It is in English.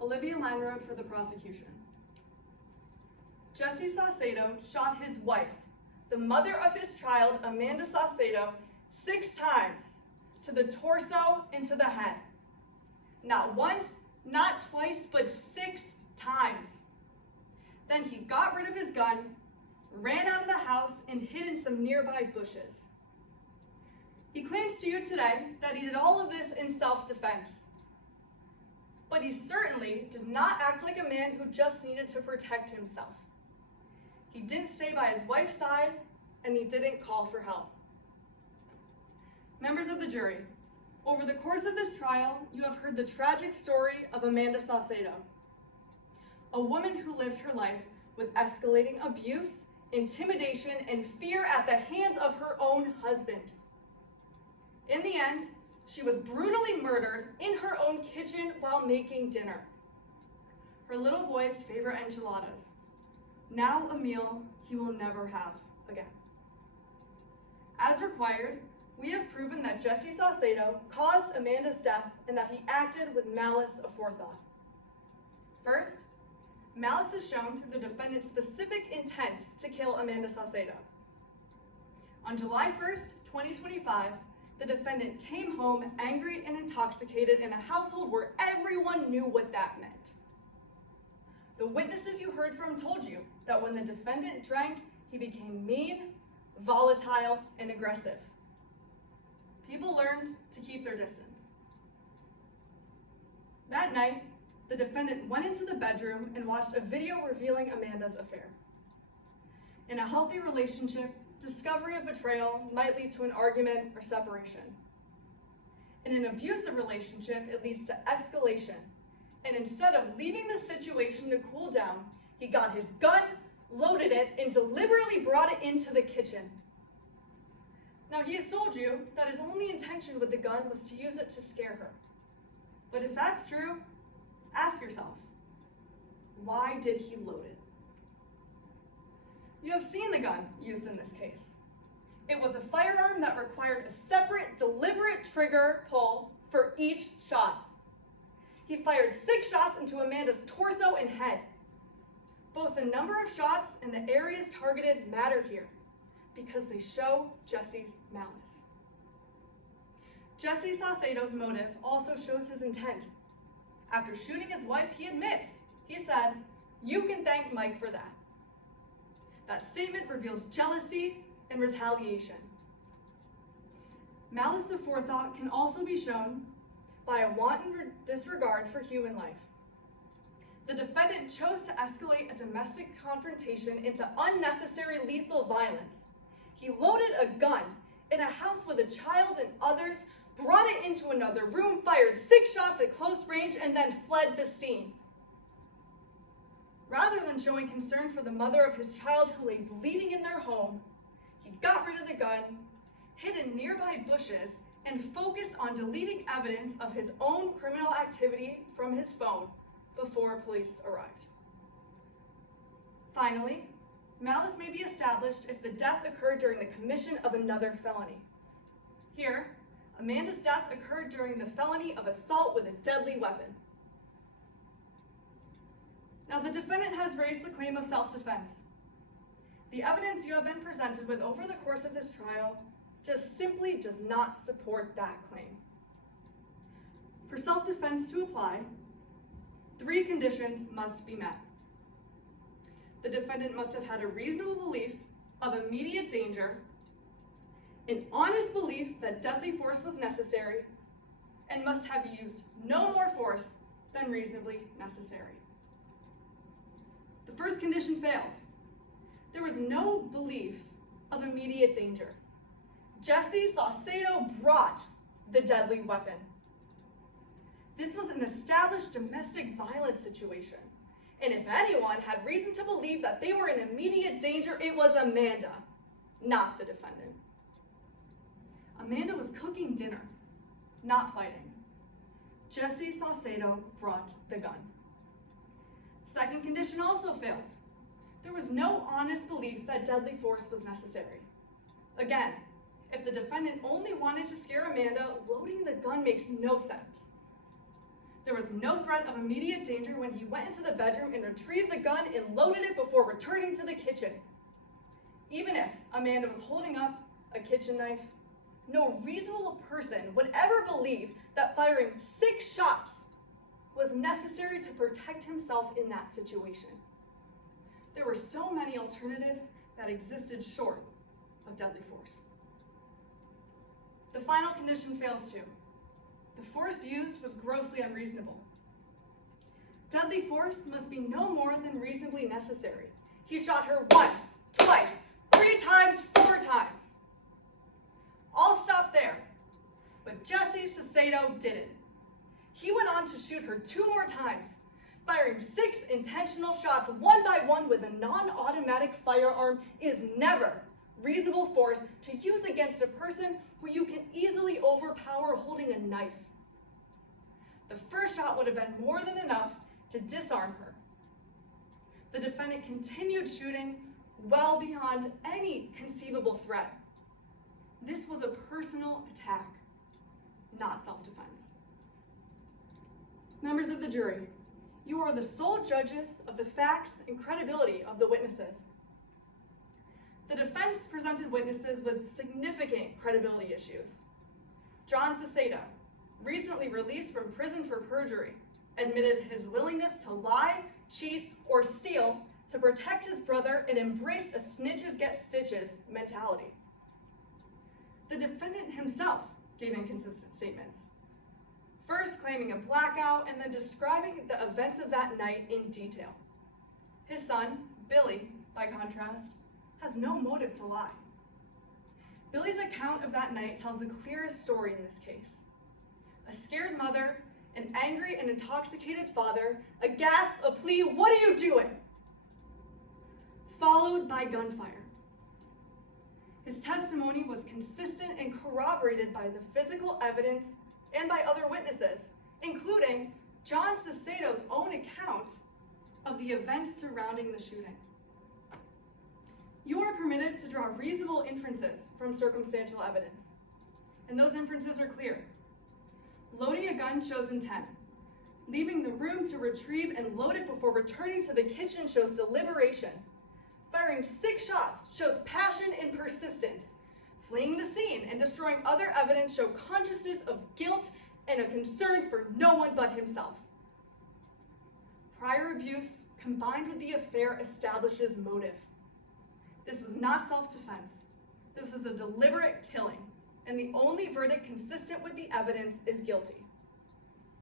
Olivia Linerode for the prosecution. Jesse Saucedo shot his wife, the mother of his child, Amanda Saucedo, 6 times to the torso and to the head. Not once, not twice, but 6 times. Then he got rid of his gun, ran out of the house, and hid in some nearby bushes. He claims to you today that he did all of this in self-defense. But he certainly did not act like a man who just needed to protect himself. He didn't stay by his wife's side, and he didn't call for help. Members of the jury, over the course of this trial, you have heard the tragic story of Amanda Saucedo, a woman who lived her life with escalating abuse, intimidation, and fear at the hands of her own husband. In the end, she was brutally murdered in her own kitchen while making dinner. Her little boy's favorite enchiladas. Now a meal he will never have again. As required, we have proven that Jesse Saucedo caused Amanda's death and that he acted with malice aforethought. First, malice is shown through the defendant's specific intent to kill Amanda Saucedo. On July 1st, 2025, the defendant came home angry and intoxicated in a household where everyone knew what that meant. The witnesses you heard from told you that when the defendant drank, he became mean, volatile, and aggressive. People learned to keep their distance. That night, the defendant went into the bedroom and watched a video revealing Amanda's affair. In a healthy relationship, discovery of betrayal might lead to an argument or separation. In an abusive relationship, it leads to escalation. And instead of leaving the situation to cool down, he got his gun, loaded it, and deliberately brought it into the kitchen. Now, he has told you that his only intention with the gun was to use it to scare her. But if that's true, ask yourself, why did he load it? You have seen the gun used in this case. It was a firearm that required a separate, deliberate trigger pull for each shot. He fired 6 shots into Amanda's torso and head. Both the number of shots and the areas targeted matter here because they show Jesse's malice. Jesse Saucedo's motive also shows his intent. After shooting his wife, he admits, he said, "You can thank Mike for that." That statement reveals jealousy and retaliation. Malice aforethought can also be shown by a wanton disregard for human life. The defendant chose to escalate a domestic confrontation into unnecessary lethal violence. He loaded a gun in a house with a child and others, brought it into another room, fired 6 shots at close range, and then fled the scene. Rather than showing concern for the mother of his child who lay bleeding in their home, he got rid of the gun, hid in nearby bushes, and focused on deleting evidence of his own criminal activity from his phone before police arrived. Finally, malice may be established if the death occurred during the commission of another felony. Here, Amanda's death occurred during the felony of assault with a deadly weapon. Now, the defendant has raised the claim of self-defense. The evidence you have been presented with over the course of this trial just simply does not support that claim. For self-defense to apply, 3 conditions must be met. The defendant must have had a reasonable belief of immediate danger, an honest belief that deadly force was necessary, and must have used no more force than reasonably necessary. The first condition fails. There was no belief of immediate danger. Jesse Saucedo brought the deadly weapon. This was an established domestic violence situation, and if anyone had reason to believe that they were in immediate danger, it was Amanda, not the defendant. Amanda was cooking dinner, not fighting. Jesse Saucedo brought the gun. Second condition also fails. There was no honest belief that deadly force was necessary. Again, if the defendant only wanted to scare Amanda, loading the gun makes no sense. There was no threat of immediate danger when he went into the bedroom and retrieved the gun and loaded it before returning to the kitchen. Even if Amanda was holding up a kitchen knife, no reasonable person would ever believe that firing 6 shots was necessary to protect himself in that situation. There were so many alternatives that existed short of deadly force. The final condition fails too. The force used was grossly unreasonable. Deadly force must be no more than reasonably necessary. He shot her once, twice, 3 times, 4 times. I'll stop there. But Jesse Saucedo didn't. He went on to shoot her 2 more times, firing 6 intentional shots one by one with a non-automatic firearm is never reasonable force to use against a person who you can easily overpower holding a knife. The first shot would have been more than enough to disarm her. The defendant continued shooting well beyond any conceivable threat. This was a personal attack, not self-defense. Members of the jury, you are the sole judges of the facts and credibility of the witnesses. The defense presented witnesses with significant credibility issues. John Saucedo, recently released from prison for perjury, admitted his willingness to lie, cheat, or steal to protect his brother and embraced a snitches get stitches mentality. The defendant himself gave inconsistent statements, first claiming a blackout and then describing the events of that night in detail. His son, Billy, by contrast, has no motive to lie. Billy's account of that night tells the clearest story in this case. A scared mother, an angry and intoxicated father, a gasp, a plea, "What are you doing?" Followed by gunfire. His testimony was consistent and corroborated by the physical evidence and by other witnesses, including John Saucedo's own account of the events surrounding the shooting. You are permitted to draw reasonable inferences from circumstantial evidence, and those inferences are clear. Loading a gun shows intent. Leaving the room to retrieve and load it before returning to the kitchen shows deliberation. Firing 6 shots shows passion and persistence. Fleeing the scene and destroying other evidence show consciousness of guilt and a concern for no one but himself. Prior abuse combined with the affair establishes motive. This was not self-defense. This is a deliberate killing, and the only verdict consistent with the evidence is guilty.